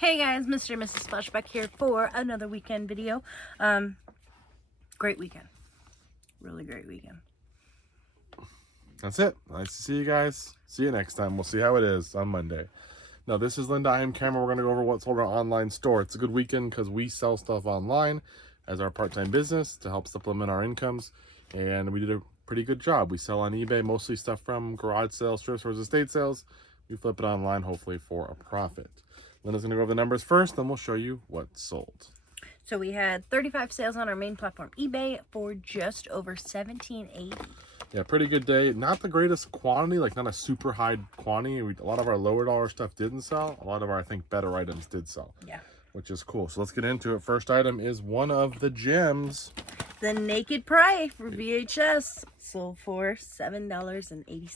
Hey guys, Mr. and Mrs. Splashback here for another weekend video. Great weekend. Really great weekend. That's it. Nice to see you guys. See you next time. We'll see how it is on Monday. Now, this is Linda. I am Cameron. We're going to go over what's sold on our online store. It's a good weekend because we sell stuff online as our part-time business to help supplement our incomes. And we did a pretty good job. We sell on eBay, mostly stuff from garage sales, thrift stores, estate sales. We flip it online, hopefully for a profit. Linda's going to go over the numbers first, then we'll show you what's sold. So we had 35 sales on our main platform, eBay, for just over $17.80. Yeah, pretty good day. Not the greatest quantity, like not a super high quantity. A lot of our lower dollar stuff didn't sell. A lot of our, I think, better items did sell. Yeah. Which is cool. So let's get into it. First item is one of the gems. The Naked Prey for VHS sold for $7.80.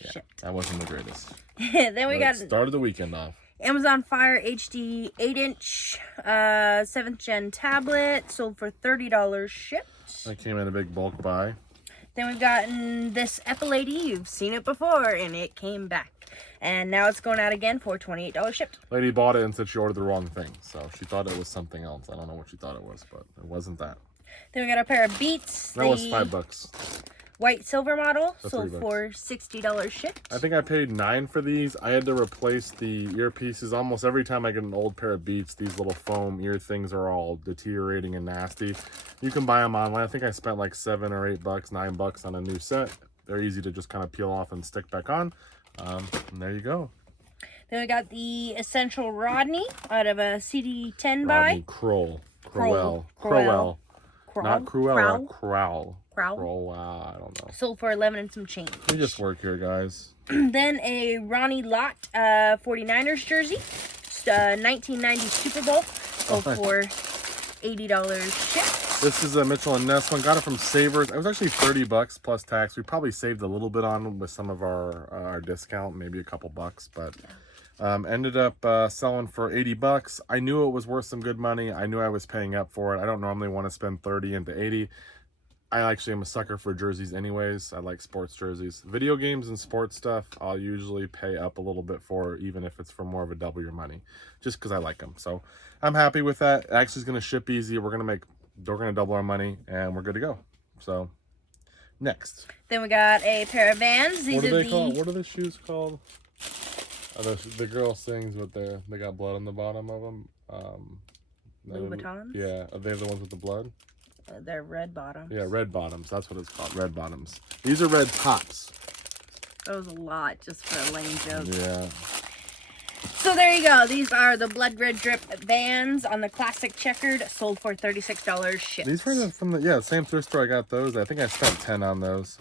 Yeah, shipped. That wasn't the greatest. Then we got started the weekend off. Amazon Fire HD 8-inch 7th gen tablet sold for $30 shipped. That came in a big bulk buy. Then we've gotten this Epilady. You've seen it before, and it came back. And now it's going out again for $28 shipped. Lady bought it and said she ordered the wrong thing. So she thought it was something else. I don't know what she thought it was, but it wasn't that. Then we got a pair of Beats. That was $5. White silver model sold for $60 shipped. I think I paid $9 for these. I had to replace the earpieces. Almost every time I get an old pair of Beats, these little foam ear things are all deteriorating and nasty. You can buy them online. I think I spent like $7 or $8, $9 on a new set. They're easy to just kind of peel off and stick back on. And there you go. Then we got the Essential Rodney out of a CD10 buy. Crowell. Not Cruella, Crowell. I don't know. Sold for $11 and some change. We just work here, guys. Then a Ronnie Lott 49ers jersey, 1990 Super Bowl, sold for $80 shipped. This is a Mitchell & Ness one. Got it from Savers. It was actually $30 plus tax. We probably saved a little bit on with some of our discount, maybe a couple bucks, but ended up selling for $80. I knew it was worth some good money. I knew I was paying up for it. I don't normally want to spend $30 into $80. I actually am a sucker for jerseys anyways. I like sports jerseys. Video games and sports stuff, I'll usually pay up a little bit for, even if it's for more of a double your money, just because I like them. So I'm happy with that. It actually is going to ship easy. We're going to double our money, and we're good to go. So next. Then we got a pair of Vans. What are they called? What are the shoes called? The girl sings with they got blood on the bottom of them. Louboutins? Yeah, are they the ones with the blood? They're red bottoms. Yeah, red bottoms. That's what it's called. Red bottoms. These are red tops. That was a lot just for a lame joke. Yeah. So there you go. These are the Blood Red Drip Vans on the classic checkered. Sold for $36 shipped. These were from the same thrift store I got those. I think I spent $10 on those.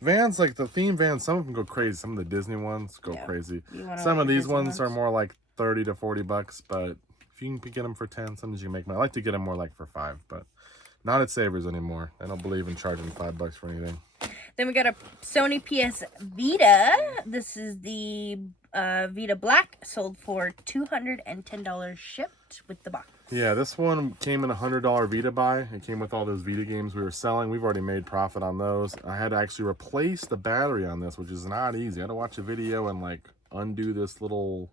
Vans, like the theme Vans, some of them go crazy. Some of the Disney ones go crazy. Some of these ones are more like $30 to $40, but if you can get them for 10, sometimes you can make money. I like to get them more like for 5, but not at Savers anymore. I don't believe in charging $5 for anything. Then we got a Sony PS Vita. This is the Vita Black. Sold for $210 shipped with the box. Yeah, this one came in a $100 Vita buy. It came with all those Vita games we were selling. We've already made profit on those. I had to actually replace the battery on this, which is not easy. I had to watch a video and like undo this little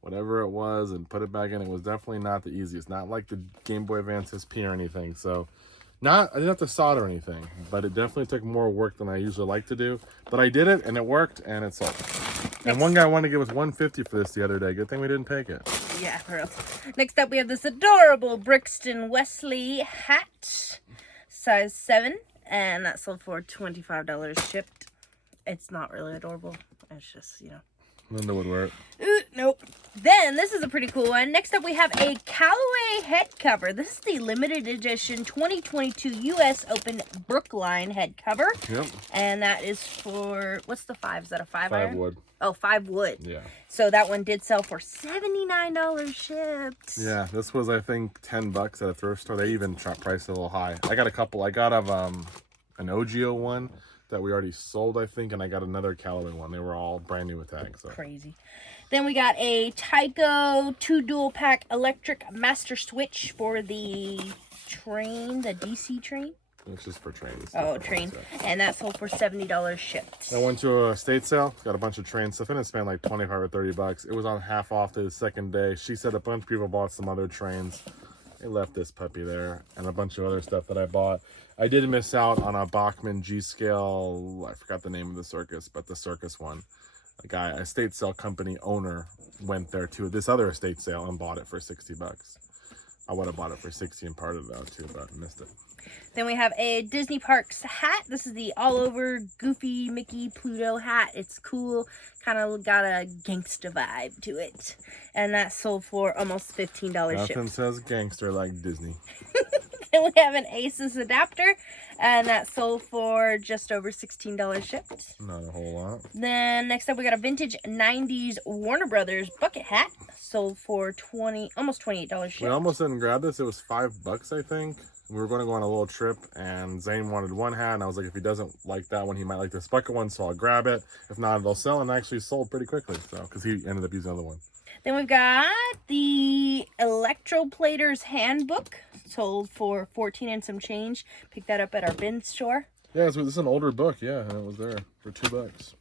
whatever it was and put it back in. It was definitely not the easiest. Not like the Game Boy Advance SP or anything. So I didn't have to solder anything, but it definitely took more work than I usually like to do. But I did it and it worked and it sold. And one guy wanted to give us $150 for this the other day. Good thing we didn't take it. Yeah, for real. Next up, we have this adorable Brixton Wesley hat, size 7, and that sold for $25 shipped. It's not really adorable. It's just, Linda would wear it. Nope. Then, this is a pretty cool one. Next up, we have a Callaway head cover. This is the limited edition 2022 U.S. Open Brookline head cover. Yep. And that is for, what's the 5? Is that a 5 iron? 5 wood. Oh, 5 wood. Yeah. So that one did sell for $79 shipped. Yeah, this was, I think, $10 at a thrift store. They even priced it a little high. I got a couple. I got an OGO one that we already sold, I think, and I got another Callaway one. They were all brand new with tags. So. Crazy. Then we got a Tyco 2 dual pack electric master switch for the train, the DC train. It's just for trains. Oh, train. And that sold for $70 shipped. I went to a estate sale, got a bunch of train stuff, and it spent like 25 or 30 bucks. It was on half off to the second day. She said a bunch of people bought some other trains. They left this puppy there and a bunch of other stuff that I bought. I did miss out on a Bachman G-scale. I forgot the name of the circus, but the circus one. A guy, a estate sale company owner, went there to this other estate sale and bought it for 60 bucks. I would have bought it for 60 and parted it out too, but missed it. Then we have a Disney Parks hat. This is the all over Goofy Mickey Pluto hat. It's cool. Kind of got a gangsta vibe to it. And that sold for almost $15 shipped. Nothing says gangster like Disney. Then we have an Asus adapter. And that sold for just over $16 shipped. Not a whole lot. Then next up we got a vintage 90s Warner Brothers bucket hat. Sold for almost $28 shipped. We almost didn't grab this. It was $5, I think. We were going to go on a little trip, and Zane wanted one hat, and I was like, if he doesn't like that one, he might like this bucket one, so I'll grab it. If not, they'll sell, and actually sold pretty quickly, so because he ended up using another one. Then we've got the Electroplater's Handbook, sold for $14 and some change. Picked that up at our bin store. Yeah, this is an older book, yeah, and it was there for $2.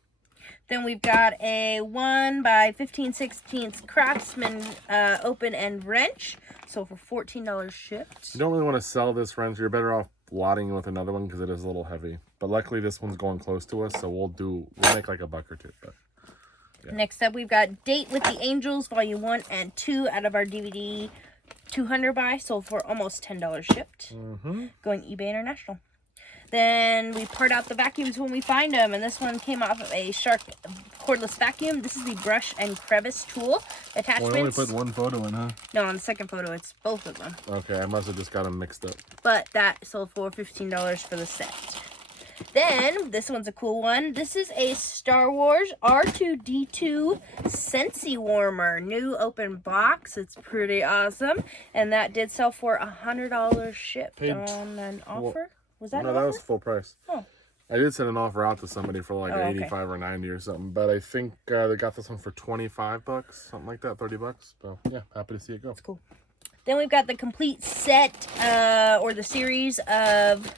Then we've got a 1 by 15/16 Craftsman open end wrench. So for $14 shipped. You don't really want to sell this wrench. You're better off lotting it with another one because it is a little heavy. But luckily this one's going close to us, so we'll make like a buck or two. But yeah. Next up we've got Date with the Angels Volume 1 and 2 out of our DVD 200 buy. Sold for almost $10 shipped. Going eBay International. Then we part out the vacuums when we find them. And this one came off of a Shark cordless vacuum. This is the brush and crevice tool attachments. We only put one photo in, huh? No, on the second photo, it's both of them. Okay, I must have just got them mixed up. But that sold for $15 for the set. Then, this one's a cool one. This is a Star Wars R2-D2 Sensi Warmer. New open box. It's pretty awesome. And that did sell for $100 shipped on an offer. Was that no, that was full price. Oh. I did send an offer out to somebody for like okay. 85 or 90 or something, but I think they got this one for 25 bucks, something like that, 30 bucks. So yeah, happy to see it go. That's cool. Then we've got the complete set or the series of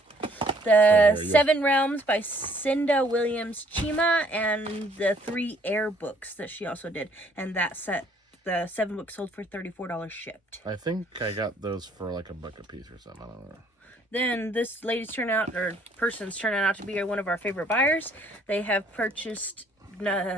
the Seven Realms by Cinda Williams Chima and the 3 Air books that she also did. And that set, the 7 books sold for $34 shipped. I think I got those for like a buck a piece or something. I don't know. Then this lady's person's turning out to be one of our favorite buyers. They have purchased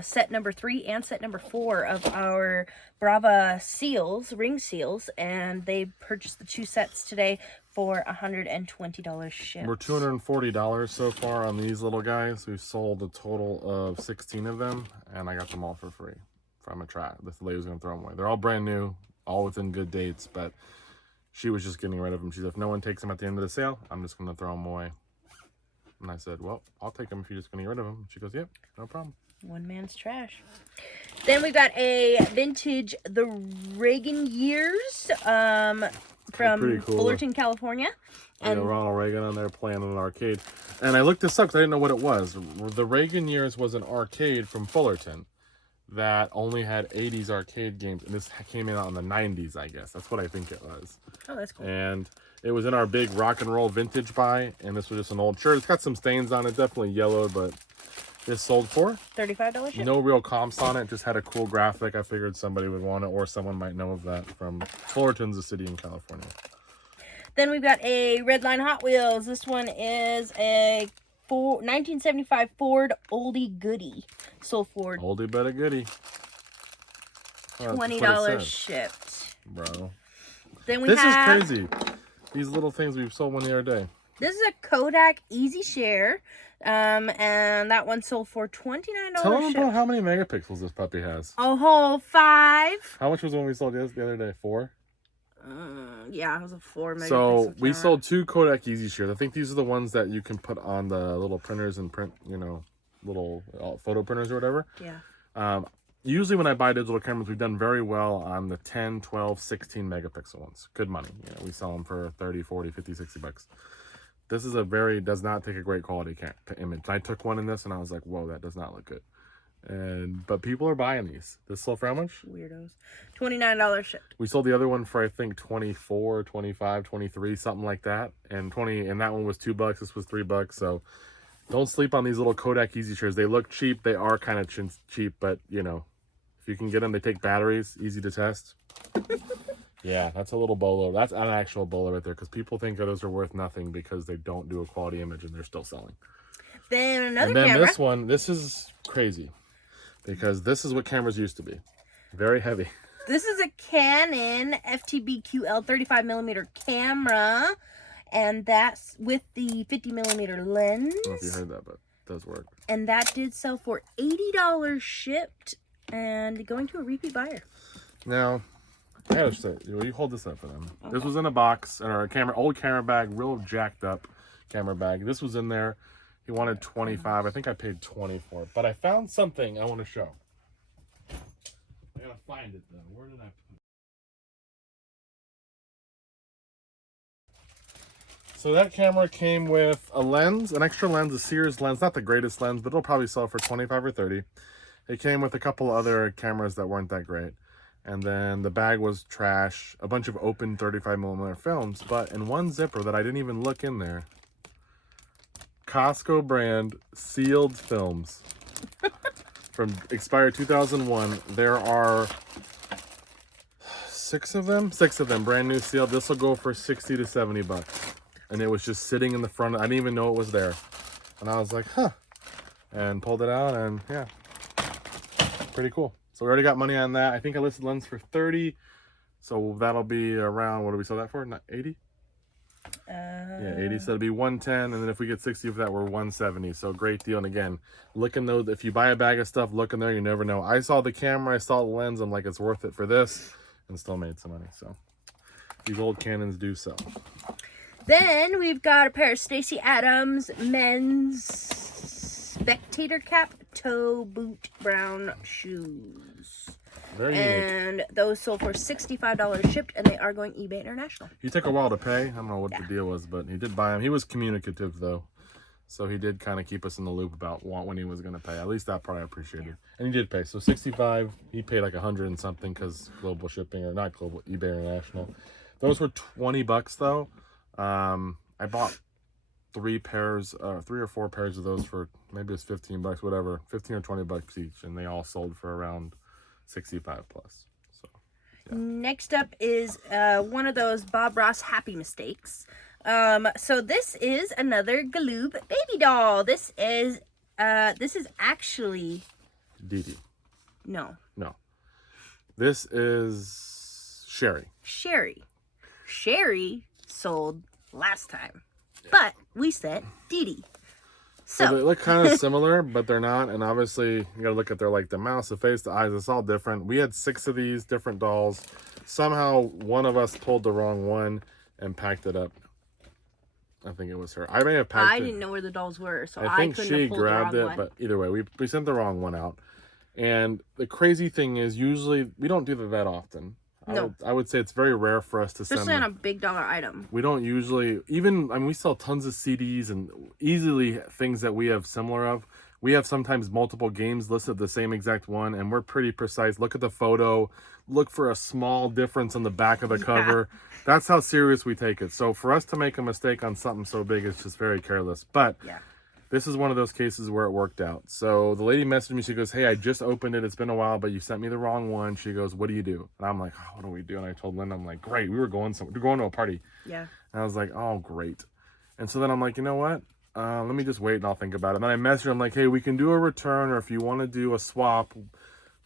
set number 3 and set number 4 of our Brava seals, ring seals, and they purchased the 2 sets today for $120 shipped. We're $240 so far on these little guys. We've sold a total of 16 of them, and I got them all for free from a try. This lady was going to throw them away. They're all brand new, all within good dates, but she was just getting rid of them. She said, if no one takes them at the end of the sale, I'm just going to throw them away. And I said, well, I'll take them if you're just going to get rid of them. She goes, yep, no problem. One man's trash. Then we got a vintage The Reagan Years from cool. Fullerton, California. And Ronald Reagan on there playing in an arcade. And I looked this up because I didn't know what it was. The Reagan Years was an arcade from Fullerton that only had 80s arcade games, and this came out in the 90s, I guess. That's what I think it was. Oh, that's cool. And it was in our big rock and roll vintage buy, and this was just an old shirt. It's got some stains on it, definitely yellowed, but this sold for $35 shipped. No real comps on it, just had a cool graphic. I figured somebody would want it, or someone might know of that from Fullerton's, a city in California. Then we've got a Redline Hot Wheels. This one is a 1975 Ford Oldie Goodie. Sold for oldie but a goodie. $20 shipped. Bro. Then this is crazy. These little things we've sold one the other day. This is a Kodak Easy Share. And that one sold for $29. Tell them about how many megapixels this puppy has. A whole 5. How much was the one we sold the other day? 4? Yeah, it was a 4 megapixel So we camera. sold 2 Kodak Easy Shares. I think these are the ones that you can put on the little printers and print, little photo printers or whatever. Yeah. Usually when I buy digital cameras, we've done very well on the 10, 12, 16 megapixel ones. Good money. We sell them for 30, 40, 50, 60 bucks. This is does not take a great quality image. I took one in this and I was like, whoa, that does not look good. But people are buying these. This sold for how much? Weirdos. $29 shipped. We sold the other one for I think 24, 25, 23, something like that. And that one was $2. This was $3. So don't sleep on these little Kodak Easy Shares. They look cheap. They are kind of cheap, but you know, if you can get them, they take batteries, easy to test. Yeah, that's a little bolo. That's an actual bolo right there, because people think those are worth nothing because they don't do a quality image and they're still selling. Then another and then camera. This is crazy because this is what cameras used to be. Very heavy. This is a Canon FTB-QL 35mm camera, and that's with the 50mm lens. I don't know if you heard that, but it does work. And that did sell for $80 shipped and going to a repeat buyer. Now, I gotta say, you hold this up for them. Okay. This was in a box in our old camera bag, real jacked up camera bag. This was in there. He wanted 25. I think I paid 20 for it. But I found something I want to show. I gotta find it though. Where did I put it? So that camera came with a lens, an extra lens, a Sears lens. Not the greatest lens, but it'll probably sell for 25 or 30. It came with a couple other cameras that weren't that great. And then the bag was trash, a bunch of open 35mm films, but in one zipper that I didn't even look in there, Costco brand sealed films from expired 2001. There are six of them, brand new sealed. This will go for 60 to 70 bucks. And it was just sitting in the front. I didn't even know it was there. And I was like, huh. And pulled it out, and yeah, pretty cool. So we already got money on that. I think I listed lens for 30. So that'll be around, what do we sell that for? Not 80? Yeah, 80. So it'll be 110. And then if we get 60 for that, we're 170. So great deal. And again, look in those. If you buy a bag of stuff, look in there. You never know. I saw the camera. I saw the lens. I'm like, it's worth it for this. And still made some money. So these old Canons do sell. Then we've got a pair of Stacy Adams men's spectator cap toe boot brown shoes. Very unique. And those sold for $65 shipped, and they are going eBay International. He took a while to pay. I don't know what the deal was, but he did buy them. He was communicative though, so he did kind of keep us in the loop about when he was going to pay. At least that part I appreciated. And he did pay. So 65. He paid like 100 and something because global shipping, or not global, eBay International. Those were 20 bucks though. I bought 3 or 4 pairs of those for maybe it's 15 bucks, whatever, 15 or 20 bucks each, and they all sold for around 65 plus. So yeah. Next up is one of those Bob Ross Happy Mistakes. So this is another Galoob baby doll. This is actually Dee Dee. No. This is Sherry. Sherry sold last time, but we said Dee Dee. So they look kind of similar, but they're not. And obviously, you gotta look at the mouth, the face, the eyes. It's all different. We had 6 of these different dolls. Somehow, one of us pulled the wrong one and packed it up. I think it was her. I may have packed it. I didn't know where the dolls were, so I think couldn't she have pulled grabbed the it. wrong one. But either way, we sent the wrong one out. And the crazy thing is, usually we don't do that often. No. I would say it's very rare for us to Especially send on a big dollar item. We don't usually, we sell tons of CDs and easily things that we have similar of. We have sometimes multiple games listed the same exact one, and we're pretty precise. Look at the photo, look for a small difference on the back of the cover. That's how serious we take it. So for us to make a mistake on something so big is just very careless. But yeah. This is one of those cases where it worked out. So the lady messaged me. She goes, hey, I just opened it. It's been a while, but you sent me the wrong one. She goes, what do you do? And I'm like, oh, what do we do? And I told Linda, I'm like, great. We're going to a party. Yeah. And I was like, oh, great. And so then I'm like, you know what? Let me just wait and I'll think about it. And then I messaged her. I'm like, hey, we can do a return, or if you want to do a swap,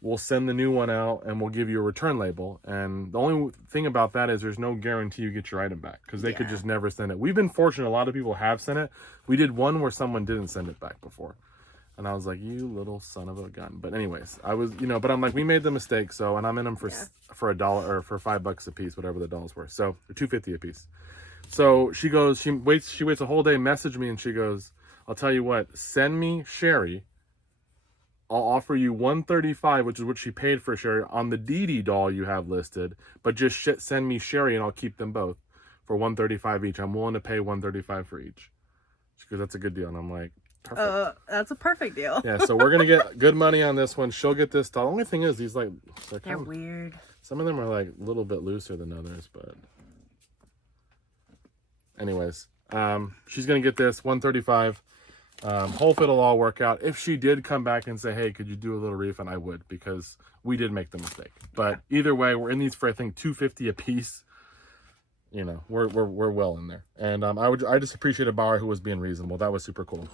we'll send the new one out and we'll give you a return label. And the only thing about that is there's no guarantee you get your item back, because they could just never send it. We've been fortunate. A lot of people have sent it. We did one where someone didn't send it back before. And I was like, you little son of a gun. But anyways, I was, but I'm like, we made the mistake. So, and I'm in them for $1 or for $5 a piece, whatever the dolls were. So they're $2.50 a piece. So she goes, she waits a whole day, message me, and she goes, I'll tell you what, send me Sherry. I'll offer you $135, which is what she paid for Sherry, on the Dee Dee doll you have listed, but just send me Sherry and I'll keep them both for $135 each. I'm willing to pay $135 for each. She goes, that's a good deal. And I'm like, Perfect. That's a perfect deal. Yeah, so we're gonna get good money on this one. She'll get this doll. The only thing is, these like they're weird. Some of them are like a little bit looser than others, but anyways, she's gonna get this 135. Hopefully it'll all work out. If she did come back and say, hey, could you do a little refund, I would, because we did make the mistake. But either way, we're in these for I think $250 a piece. You know, we're well in there. And I just appreciate a buyer who was being reasonable. That was super cool.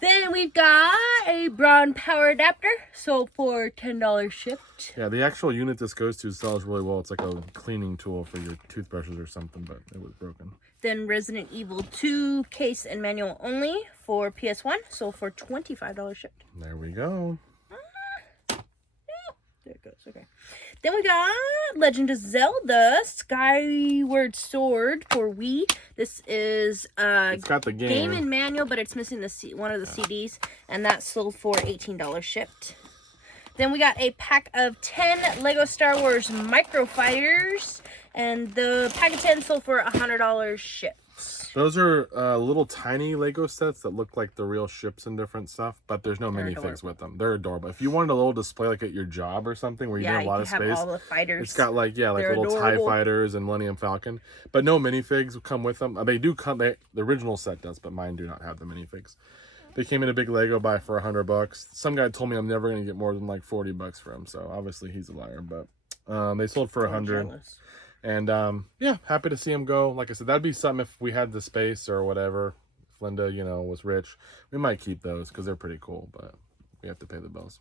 Then we've got a Braun power adapter, sold for $10 shipped. Yeah, the actual unit this goes to sells really well. It's like a cleaning tool for your toothbrushes or something, but it was broken. Then Resident Evil 2 case and manual only for PS1, sold for $25 shipped. There we go. There it goes, okay. Then we got Legend of Zelda Skyward Sword for Wii. This is it's got the game and manual, but it's missing one of the CDs, and that's sold for $18 shipped. Then we got a pack of 10 Lego Star Wars Micro Fighters, and the pack of 10 sold for $100 shipped. Those are little tiny Lego sets that look like the real ships and different stuff, but there's no minifigs with them. They're adorable. If you wanted a little display like at your job or something where you need a lot of space, all the fighters. It's got like little TIE fighters and Millennium Falcon, but no minifigs come with them. They do come. The original set does, but mine do not have the minifigs. They came in a big Lego buy for $100. Some guy told me I'm never gonna get more than like $40 for them, so obviously he's a liar. But they sold for $100. And yeah, happy to see him go. Like I said, that'd be something if we had the space or whatever. If Linda, you know, was rich, we might keep those because they're pretty cool, but we have to pay the bills.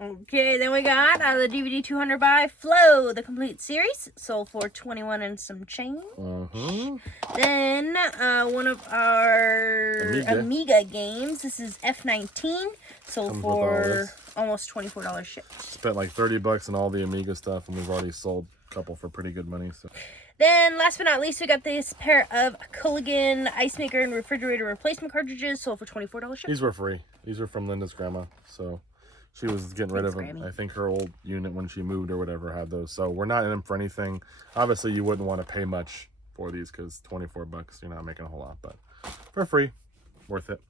Okay, then we got the DVD 200 by Flow, the complete series, sold for $21 and some change. Then one of our Amiga games. This is F-19, sold for almost $24 shipped. Spent like $30 on all the Amiga stuff, and we've already sold a couple for pretty good money. So. Then, last but not least, we got this pair of Culligan ice maker and refrigerator replacement cartridges, sold for $24 shipped. These were free. These were from Linda's grandma, so she was getting rid of them. Grammy. I think her old unit when she moved or whatever had those. So we're not in them for anything. Obviously, you wouldn't want to pay much for these because $24, you're not making a whole lot, but for free, worth it.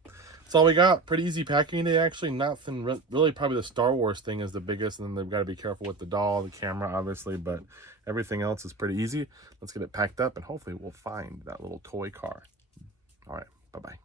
That's all we got. Pretty easy packing day, actually. Nothing really. Probably the Star Wars thing is the biggest, and then they've got to be careful with the doll, the camera, obviously, but everything else is pretty easy. Let's get it packed up, and hopefully we'll find that little toy car. All right, bye-bye.